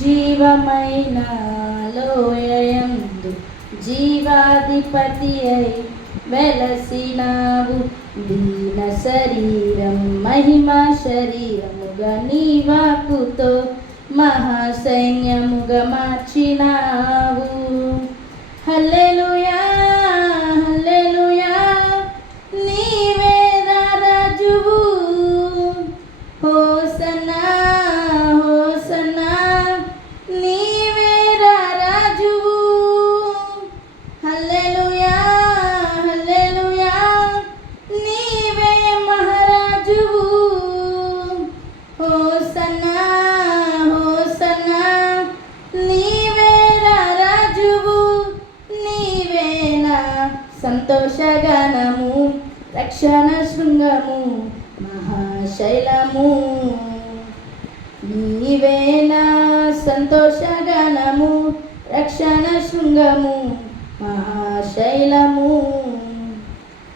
జీవమైన లోయయందు జీవాధిపతి అయి వెలసినావు. దీన శరీరం మహిమా శరీరముగా నీ వాక్కుతో మహాసైన్యముగా మార్చినావు. హల్లెలూయా హల్లెలూయా నీవే రాజువు. హోసన్నా హోసన్నా నీవే రాజువు. హల్లెలూయా హల్లెలూయా నీవే మహారాజువు. హోసన్నా హోసన్నా నీవే రాజువు. నీవే నా సంతోషగానము, రక్షణ శృంగము, మహాశైలము. నీవే నా సంతోషగానము, రక్షణ శృంగము, మహాశైలము.